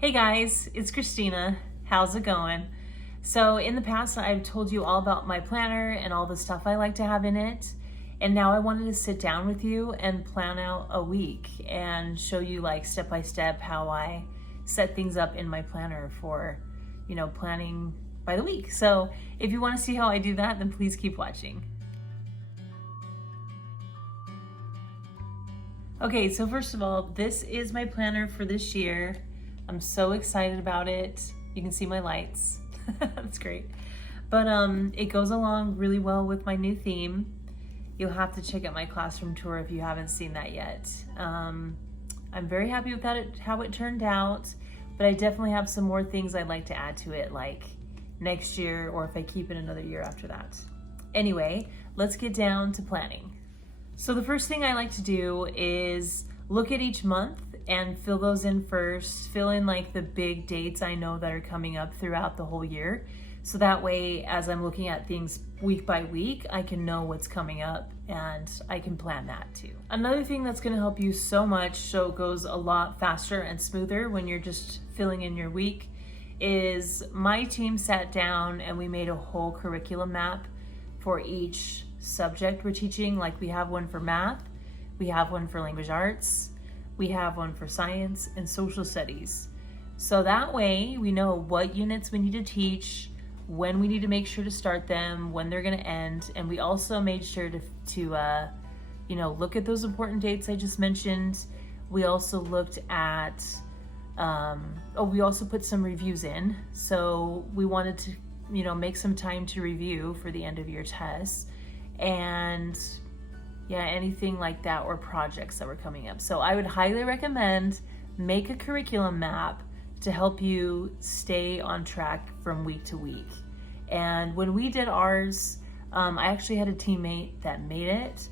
Hey guys, it's Christina. How's it going? So in the past, I've told you all about my planner and all the stuff I like to have in it. And now I wanted to sit down with you and plan out a week and show you like step by step how I set things up in my planner for, planning by the week. So if you want to see how I do that, then please keep watching. Okay, so first of all, this is my planner for this year. I'm so excited about it. You can see my lights. That's great. But it goes along really well with my new theme. You'll have to check out my classroom tour if you haven't seen that yet. I'm very happy with how it turned out, but I definitely have some more things I'd like to add to it, like next year, or if I keep it another year after that. Anyway, let's get down to planning. So the first thing I like to do is look at each month and fill those in first, fill in like the big dates I know that are coming up throughout the whole year. So that way, as I'm looking at things week by week, I can know what's coming up and I can plan that too. Another thing that's gonna help you so much, so it goes a lot faster and smoother when you're just filling in your week, is my team sat down and we made a whole curriculum map for each subject we're teaching. Like we have one for math, we have one for language arts, we have one for science and social studies. So that way we know what units we need to teach, when we need to make sure to start them, when they're gonna end. And we also made sure to look at those important dates I just mentioned. We also looked at, we also put some reviews in. So we wanted to, make some time to review for the end of year tests. And anything like that, or projects that were coming up. So I would highly recommend make a curriculum map to help you stay on track from week to week. And when we did ours, I actually had a teammate that made it,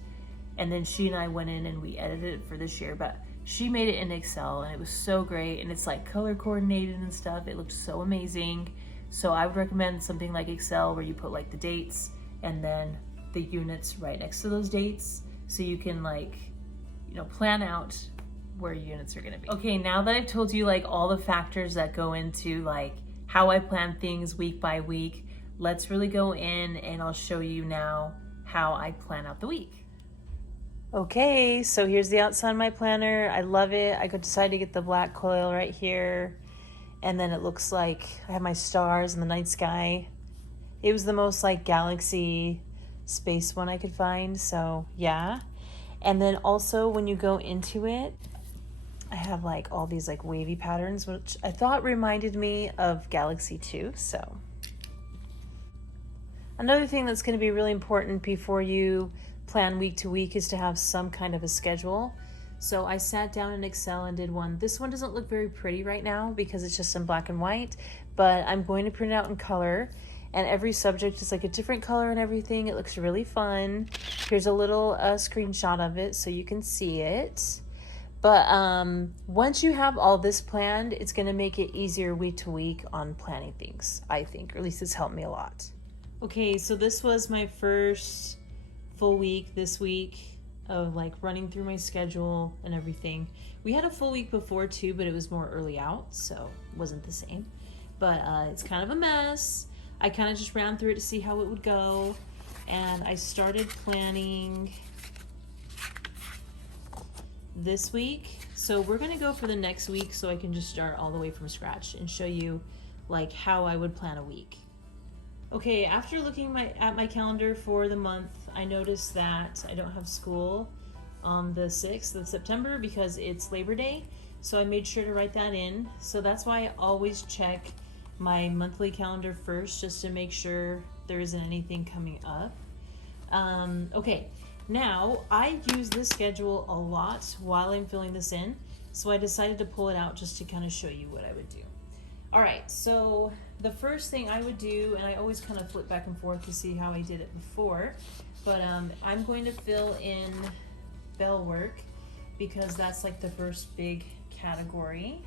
and then she and I went in and we edited it for this year, but she made it in Excel and it was so great, and it's like color coordinated and stuff. It looked so amazing. So I would recommend something like Excel where you put like the dates and then the units right next to those dates, so you can plan out where units are gonna be. Okay, now that I've told you like all the factors that go into like how I plan things week by week, let's really go in and I'll show you now how I plan out the week. Okay, so here's the outside of my planner. I love it. I decided to get the black coil right here, and then it looks like I have my stars in the night sky. It was the most like galaxy space one I could find, so yeah. And then also when you go into it, I have like all these like wavy patterns, which I thought reminded me of Galaxy 2. So another thing that's going to be really important before you plan week to week is to have some kind of a schedule. So I sat down in Excel and did one. This one doesn't look very pretty right now because it's just in black and white, but I'm going to print it out in color. And every subject is like a different color and everything. It looks really fun. Here's a little screenshot of it so you can see it. But once you have all this planned, it's gonna make it easier week to week on planning things, I think, or at least it's helped me a lot. Okay, so this was my first full week this week of like running through my schedule and everything. We had a full week before too, but it was more early out, so it wasn't the same. But it's kind of a mess. I kind of just ran through it to see how it would go, and I started planning this week. So we're gonna go for the next week so I can just start all the way from scratch and show you like how I would plan a week. Okay, after looking at my calendar for the month, I noticed that I don't have school on the 6th of September because it's Labor Day. So I made sure to write that in. So that's why I always check my monthly calendar first, just to make sure there isn't anything coming up. Okay, now I use this schedule a lot while I'm filling this in, so I decided to pull it out just to kind of show you what I would do. All right, so the first thing I would do, and I always kind of flip back and forth to see how I did it before, but I'm going to fill in bell work because that's like the first big category.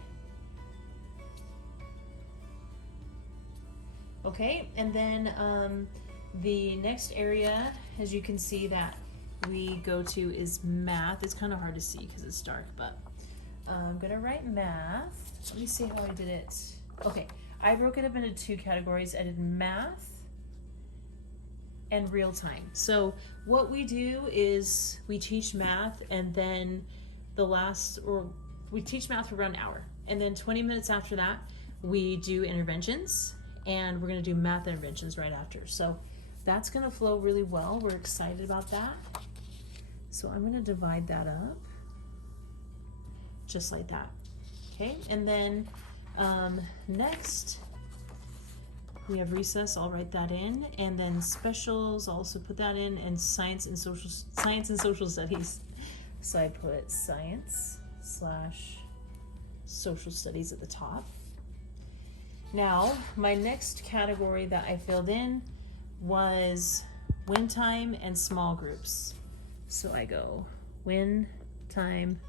Okay, and then the next area, as you can see, that we go to is math. It's kind of hard to see because it's dark, but I'm gonna write math. Let me see how I did it. Okay, I broke it up into 2 categories. I did math and real time. So what we do is we teach math, and then we teach math for around an hour, and then 20 minutes after that we do interventions, and we're going to do math interventions right after. So that's going to flow really well. We're excited about that. So I'm going to divide that up just like that. Okay, and then next we have recess. I'll write that in, and then specials, I'll also put that in, and science and social studies. So I put science/social studies at the top. Now, my next category that I filled in was win time and small groups. So I go win time,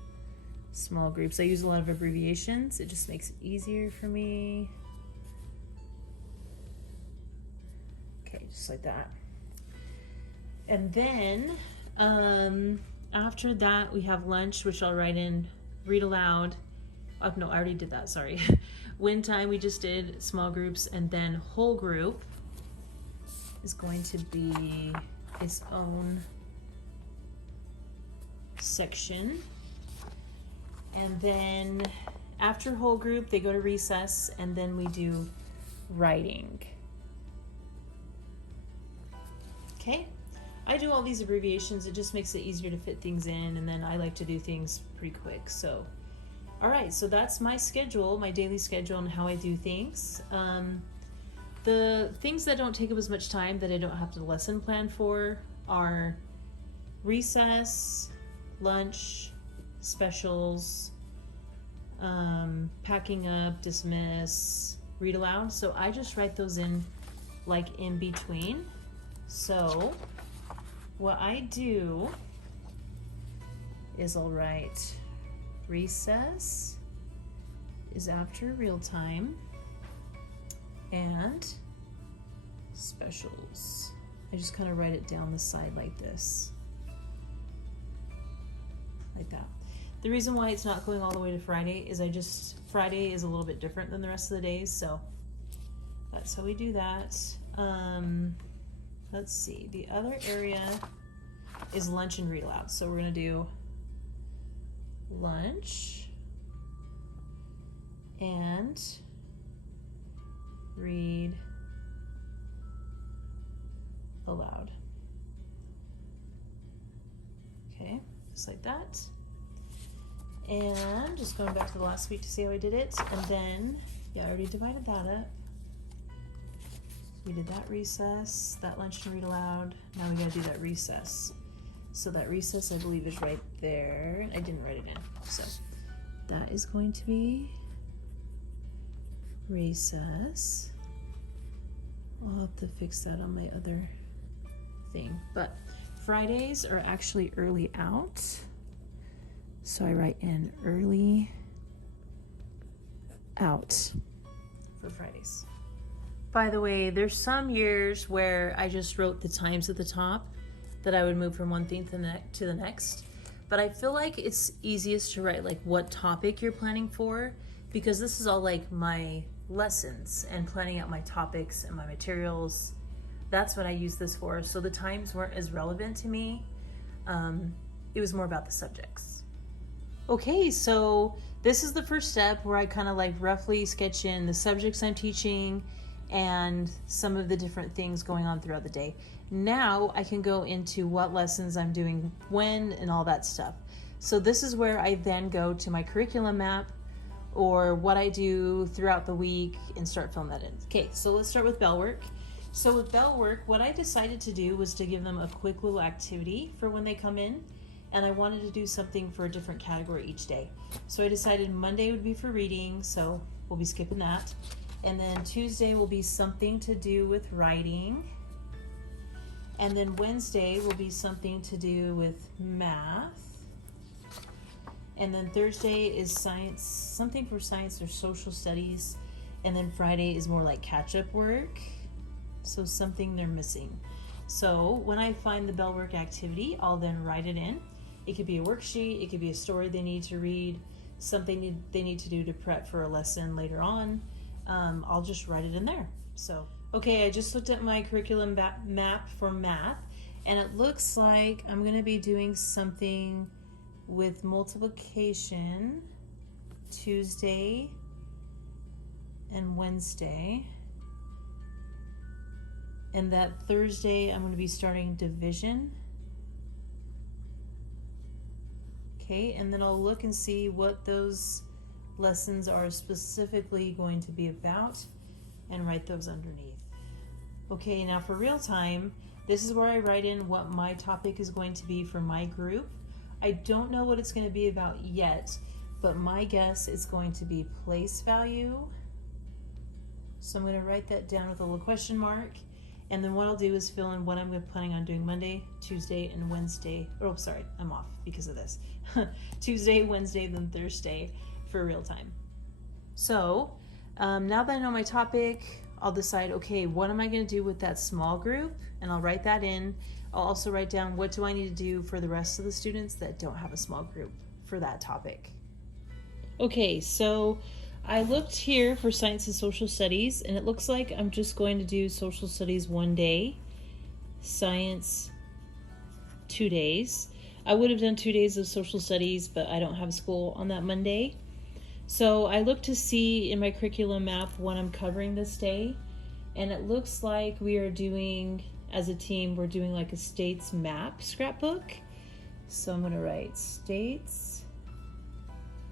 small groups. I use a lot of abbreviations. It just makes it easier for me. Okay, just like that. And then after that we have lunch, which I'll write in read aloud. Oh, no, I already did that, sorry. Win time we just did, small groups, and then whole group is going to be its own section. And then after whole group they go to recess, and then we do writing. Okay, I do all these abbreviations. It just makes it easier to fit things in, and then I like to do things pretty quick. So, all right, so that's my schedule, my daily schedule, and how I do things. The things that don't take up as much time that I don't have to lesson plan for are recess, lunch, specials, packing up, dismiss, read aloud. So I just write those in like in between. So what I do is I'll write recess is after real time, and specials. I just kind of write it down the side like this, like that. The reason why it's not going all the way to Friday is Friday is a little bit different than the rest of the days, so that's how we do that. Let's see, the other area is lunch and read aloud. So we're gonna do lunch and read aloud. Okay, just like that. And just going back to the last week to see how I did it. And then, yeah, I already divided that up. We did that recess, that lunch and read aloud. Now we gotta do that recess. So that recess, I believe, is right there. I didn't write it in. So that is going to be recess. I'll have to fix that on my other thing. But Fridays are actually early out. So I write in early out for Fridays. By the way, there's some years where I just wrote the times at the top that I would move from one thing to the next. But I feel like it's easiest to write like what topic you're planning for, because this is all like my lessons and planning out my topics and my materials. That's what I use this for. So the times weren't as relevant to me. It was more about the subjects. Okay, so this is the first step where I kind of like roughly sketch in the subjects I'm teaching and some of the different things going on throughout the day. Now I can go into what lessons I'm doing when and all that stuff. So this is where I then go to my curriculum map or what I do throughout the week and start filling that in. Okay, so let's start with bell work. So with bell work, what I decided to do was to give them a quick little activity for when they come in, and I wanted to do something for a different category each day. So I decided Monday would be for reading, so we'll be skipping that. And then Tuesday will be something to do with writing. And then Wednesday will be something to do with math. And then Thursday is science, something for science or social studies. And then Friday is more like catch-up work. So something they're missing. So when I find the bell work activity, I'll then write it in. It could be a worksheet, it could be a story they need to read, something they need to do to prep for a lesson later on, I'll just write it in there. So, okay, I just looked at my curriculum map for math, and it looks like I'm going to be doing something with multiplication Tuesday and Wednesday. And that Thursday, I'm going to be starting division. Okay, and then I'll look and see what those lessons are specifically going to be about and write those underneath. Okay, now for real time, this is where I write in what my topic is going to be for my group. I don't know what it's going to be about yet, but my guess is going to be place value. So I'm going to write that down with a little question mark. And then what I'll do is fill in what I'm planning on doing Monday, Tuesday, and Wednesday. Oh, sorry, I'm off because of this. Tuesday, Wednesday, then Thursday for real time. So now that I know my topic, I'll decide, okay, what am I going to do with that small group? And I'll write that in. I'll also write down what do I need to do for the rest of the students that don't have a small group for that topic. Okay, so I looked here for science and social studies, and it looks like I'm just going to do social studies 1 day, science 2 days. I would have done 2 days of social studies, but I don't have school on that Monday. So I looked to see in my curriculum map what I'm covering this day, and it looks like we are doing, as a team, we're doing like a states map scrapbook. So I'm going to write states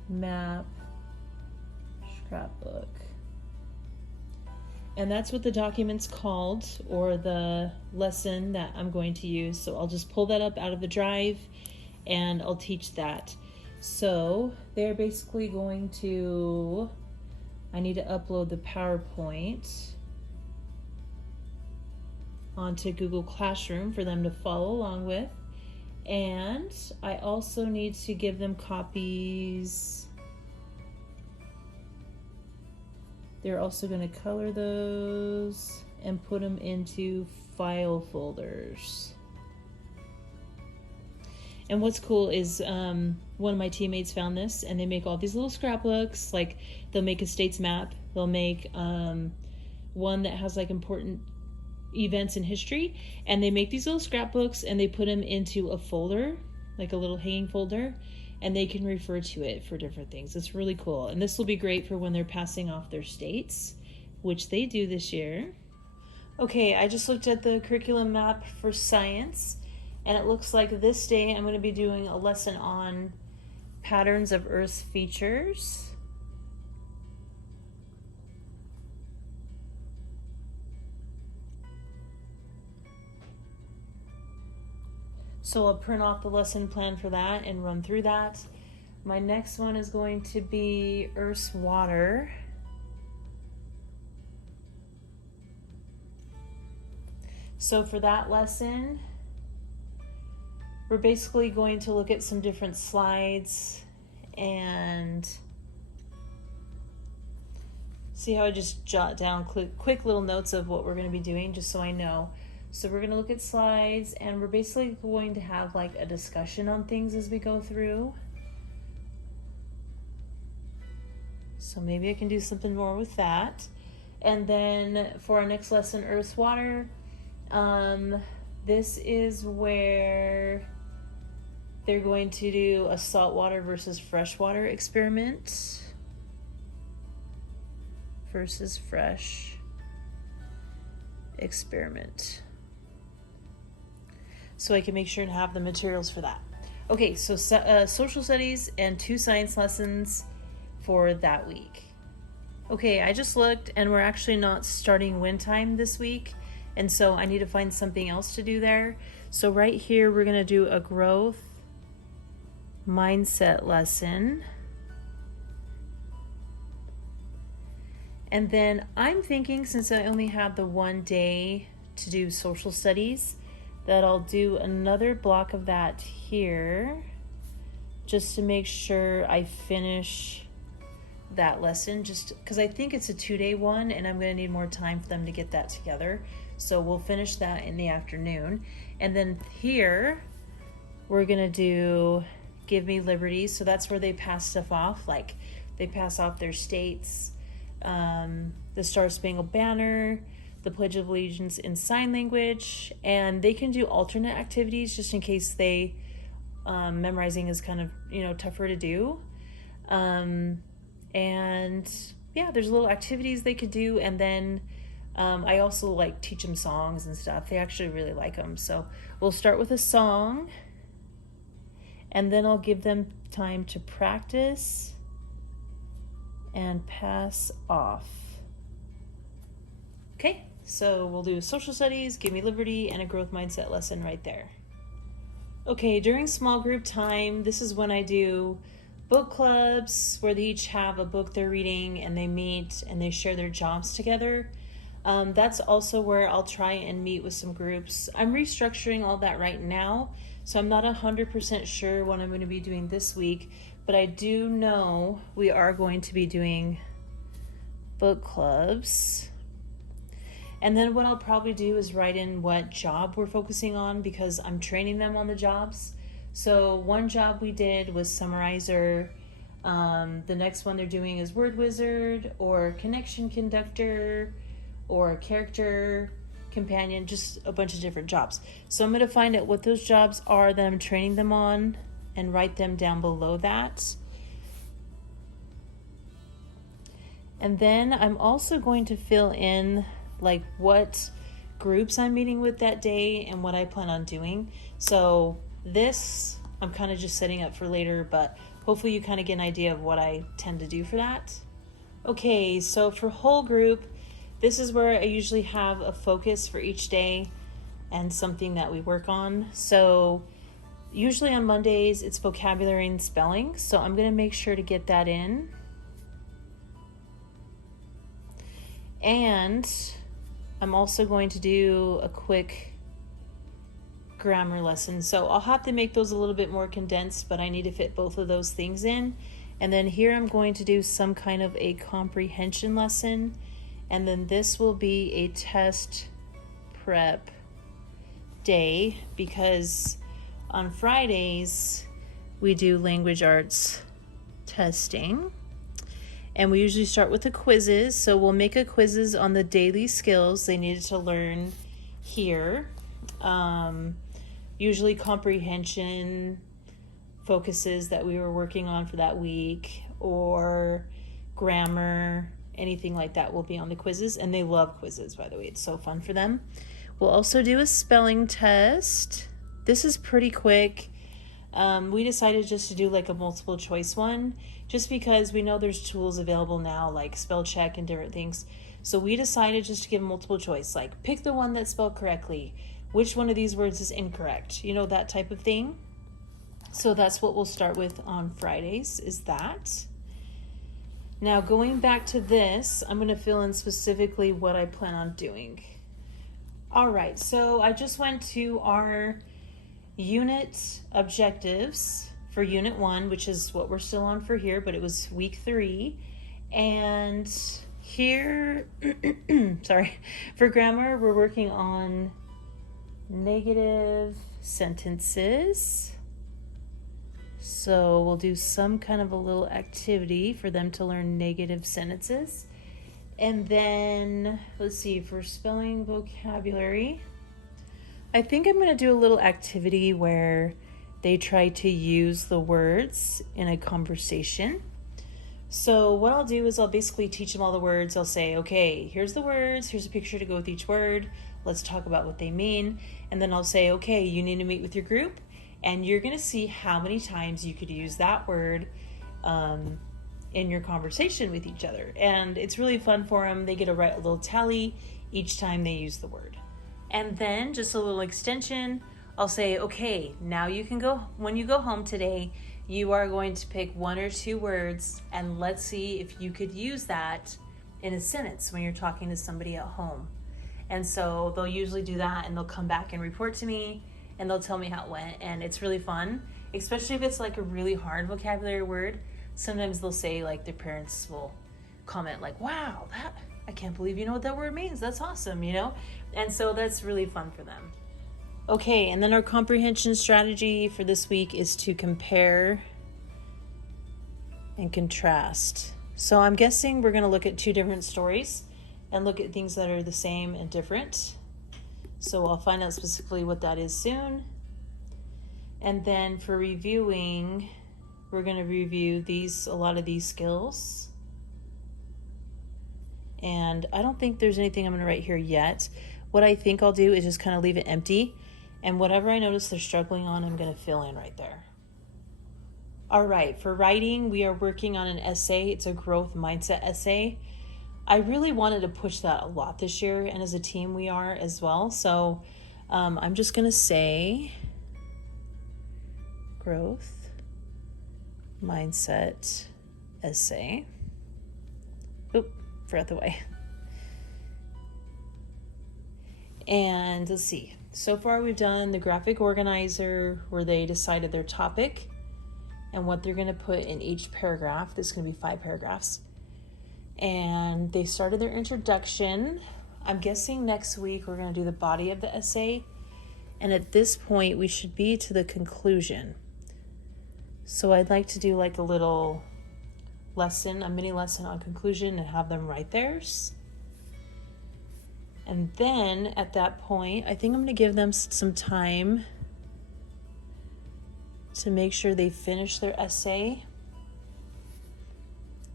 map scrapbook. And that's what the document's called, or the lesson that I'm going to use. So I'll just pull that up out of the drive and I'll teach that. So they're basically going to, I need to upload the PowerPoint onto Google Classroom for them to follow along with. And I also need to give them copies. They're also going to color those and put them into file folders. And what's cool is one of my teammates found this, and they make all these little scrapbooks. Like they'll make a states map. They'll make one that has like important events in history, and they make these little scrapbooks and they put them into a folder, like a little hanging folder, and they can refer to it for different things. It's really cool. And this will be great for when they're passing off their states, which they do this year. Okay, I just looked at the curriculum map for science, and it looks like this day I'm going to be doing a lesson on patterns of Earth's features. So I'll print off the lesson plan for that and run through that. My next one is going to be Earth's water. So for that lesson, we're basically going to look at some different slides and see how I just jot down quick little notes of what we're going to be doing, just so I know. So we're going to look at slides, and we're basically going to have like a discussion on things as we go through. So maybe I can do something more with that. And then for our next lesson, Earth's water, this is where they're going to do a saltwater versus freshwater experiment. Versus fresh experiment. So I can make sure to have the materials for that. Okay, so social studies and 2 science lessons for that week. Okay, I just looked, and we're actually not starting wind time this week, and so I need to find something else to do there. So right here, we're gonna do a growth mindset lesson. And then I'm thinking, since I only have the 1 day to do social studies, that I'll do another block of that here, just to make sure I finish that lesson, just because I think it's a 2-day one, and I'm going to need more time for them to get that together. So we'll finish that in the afternoon. And then here, we're going to do Give Me Liberty. So that's where they pass stuff off. Like they pass off their states, the Star Spangled Banner, the Pledge of Allegiance in sign language, and they can do alternate activities just in case they memorizing is kind of, tougher to do. And yeah, there's little activities they could do. And then I also like teach them songs and stuff. They actually really like them. So we'll start with a song, and then I'll give them time to practice and pass off. Okay, so we'll do social studies, Give Me Liberty, and a growth mindset lesson right there. Okay, during small group time, this is when I do book clubs where they each have a book they're reading and they meet and they share their jobs together. That's also where I'll try and meet with some groups. I'm restructuring all that right now, so I'm not 100% sure what I'm going to be doing this week, but I do know we are going to be doing book clubs. And then what I'll probably do is write in what job we're focusing on, because I'm training them on the jobs. So one job we did was summarizer. The next one they're doing is word wizard or connection conductor or character companion, just a bunch of different jobs. So I'm going to find out what those jobs are that I'm training them on and write them down below that. And then I'm also going to fill in like what groups I'm meeting with that day and what I plan on doing. So this I'm kind of just setting up for later, but hopefully you kind of get an idea of what I tend to do for that. Okay, so for whole group, this is where I usually have a focus for each day and something that we work on. So usually on Mondays, it's vocabulary and spelling. So I'm going to make sure to get that in. And I'm also going to do a quick grammar lesson. So I'll have to make those a little bit more condensed, but I need to fit both of those things in. And then here I'm going to do some kind of a comprehension lesson. And then this will be a test prep day, because on Fridays we do language arts testing. And we usually start with the quizzes. So we'll make a quizzes on the daily skills they needed to learn here. Usually comprehension focuses that we were working on for that week, or grammar, anything like that will be on the quizzes. And they love quizzes, by the way. It's so fun for them. We'll also do a spelling test. This is pretty quick. We decided just to do like a multiple choice one, just because we know there's tools available now like spell check and different things. So we decided just to give multiple choice, like pick the one that's spelled correctly. Which one of these words is incorrect? That type of thing. So that's what we'll start with on Fridays, is that. Now going back to this, I'm going to fill in specifically what I plan on doing. All right, so I just went to our unit objectives for unit 1, which is what we're still on for here, but it was week 3. And here, for grammar, we're working on negative sentences. So we'll do some kind of a little activity for them to learn negative sentences. And then, let's see, for spelling vocabulary, I think I'm going to do a little activity where they try to use the words in a conversation. So what I'll do is I'll basically teach them all the words. I'll say, okay, here's the words, here's a picture to go with each word. Let's talk about what they mean. And then I'll say, okay, you need to meet with your group, and you're going to see how many times you could use that word in your conversation with each other. And it's really fun for them. They get to write a little tally each time they use the word. And then just a little extension, I'll say, okay, now you can go, when you go home today, you are going to pick 1 or 2 words, and let's see if you could use that in a sentence when you're talking to somebody at home. And so they'll usually do that, and they'll come back and report to me, and they'll tell me how it went. And it's really fun, especially if it's like a really hard vocabulary word. Sometimes they'll say, like, their parents will comment like, wow, I can't believe you know what that word means. That's awesome, And so that's really fun for them. Okay, and then our comprehension strategy for this week is to compare and contrast. So I'm guessing we're going to look at two different stories and look at things that are the same and different. So I'll find out specifically what that is soon. And then for reviewing, we're going to review a lot of these skills. And I don't think there's anything I'm going to write here yet. What I think I'll do is just kind of leave it empty. And whatever I notice they're struggling on, I'm going to fill in right there. All right, for writing, we are working on an essay. It's a growth mindset essay. I really wanted to push that a lot this year, and as a team we are as well. So I'm just going to say growth mindset essay. Oop, forgot the way. And let's see. So far we've done the graphic organizer where they decided their topic and what they're going to put in each paragraph. This is going to be 5 paragraphs. And they started their introduction. I'm guessing next week we're going to do the body of the essay. And at this point we should be to the conclusion. So I'd like to do like a little lesson, a mini lesson on conclusion, and have them write theirs. And then at that point, I think I'm going to give them some time to make sure they finish their essay.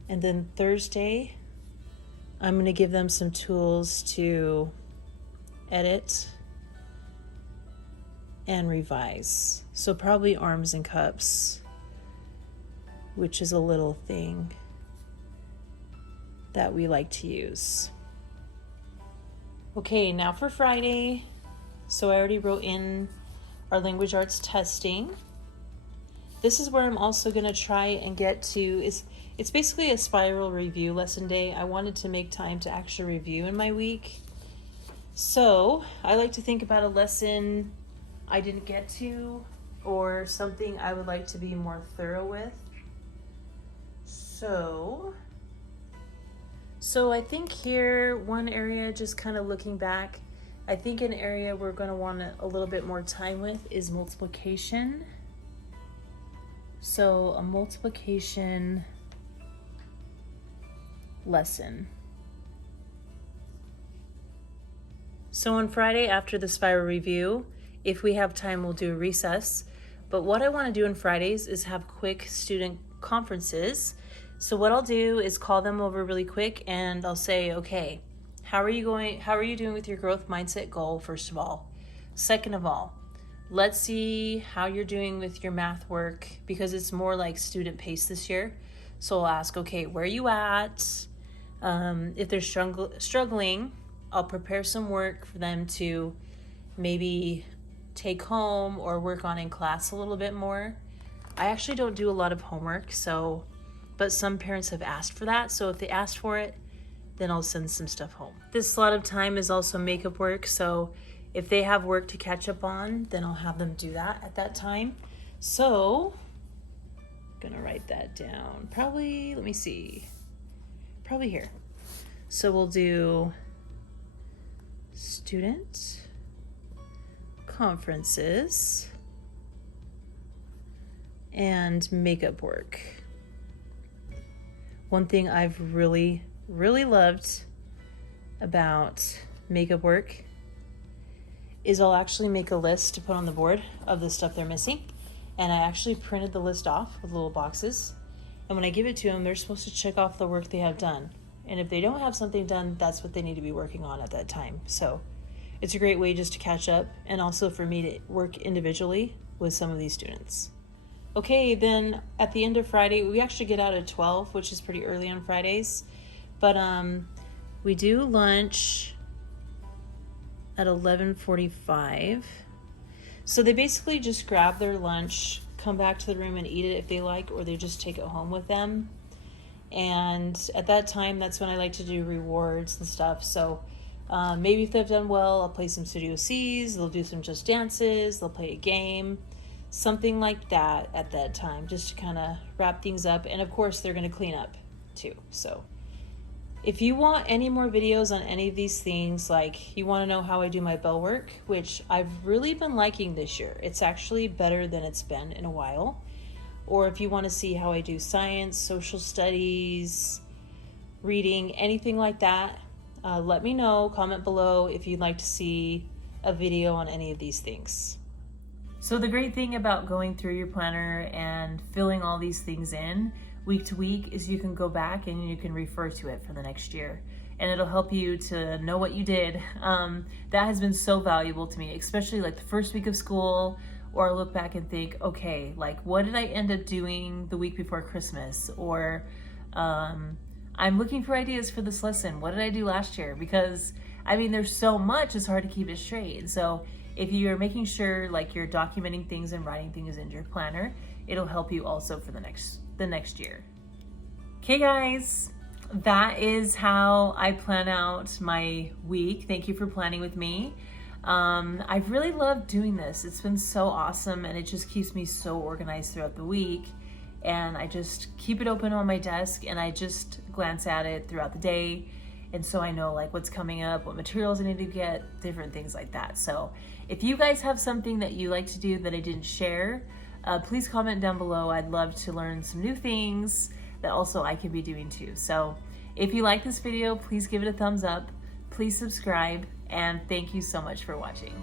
And then Thursday, I'm going to give them some tools to edit and revise. So probably arms and cups, which is a little thing that we like to use. Okay, now for Friday. So I already wrote in our language arts testing. This is where I'm also going to try and get to, it's basically a spiral review lesson day. I wanted to make time to actually review in my week. So I like to think about a lesson I didn't get to or something I would like to be more thorough with. So I think here, one area, just kind of looking back, I think an area we're going to want a little bit more time with is multiplication. So a multiplication lesson. So on Friday after the spiral review, if we have time, we'll do a recess. But what I want to do on Fridays is have quick student conferences. So what I'll do is call them over really quick and I'll say, okay, how are you doing with your growth mindset goal, first of all? Second of all, let's see how you're doing with your math work, because it's more like student paced this year. So I'll ask, okay, where are you at? If they're struggling, I'll prepare some work for them to maybe take home or work on in class a little bit more. I actually don't do a lot of homework, but some parents have asked for that. So if they asked for it, then I'll send some stuff home. This slot of time is also makeup work. So if they have work to catch up on, then I'll have them do that at that time. So I'm gonna write that down. Probably, let me see, probably here. So we'll do student conferences and makeup work. One thing I've really loved about makeup work is I'll actually make a list to put on the board of the stuff they're missing. And I actually printed the list off with little boxes. And when I give it to them, they're supposed to check off the work they have done. And if they don't have something done, that's what they need to be working on at that time. So it's a great way just to catch up, and also for me to work individually with some of these students. Okay, then at the end of Friday, we actually get out at 12, which is pretty early on Fridays. But we do lunch at 11:45. So they basically just grab their lunch, come back to the room and eat it if they like, or they just take it home with them. And at that time, that's when I like to do rewards and stuff. So maybe if they've done well, I'll play some Studio Cs, they'll do some Just Dances, they'll play a game, something like that at that time, just to kind of wrap things up. And of course, they're going to clean up too. So If you want any more videos on any of these things, like you want to know how I do my bell work, which I've really been liking this year. It's actually better than it's been in a while. Or if you want to see how I do science, social studies, reading, anything like that, let me know, comment below if you'd like to see a video on any of these things. So the great thing about going through your planner and filling all these things in week to week is you can go back and you can refer to it for the next year, and it'll help you to know what you did. That has been so valuable to me, especially like the first week of school, or I look back and think, okay, like what did I end up doing the week before Christmas? Or I'm looking for ideas for this lesson. What did I do last year? Because I mean, there's so much, it's hard to keep it straight. And so if you're making sure like you're documenting things and writing things into your planner, it'll help you also for the next year. Okay guys, that is how I plan out my week. Thank you for planning with me. I've really loved doing this. It's been so awesome, and it just keeps me so organized throughout the week. And I just keep it open on my desk and I just glance at it throughout the day. And so I know like what's coming up, what materials I need to get, different things like that. So if you guys have something that you like to do that I didn't share, please comment down below. I'd love to learn some new things that also I can be doing too. So if you like this video, please give it a thumbs up, please subscribe, and thank you so much for watching.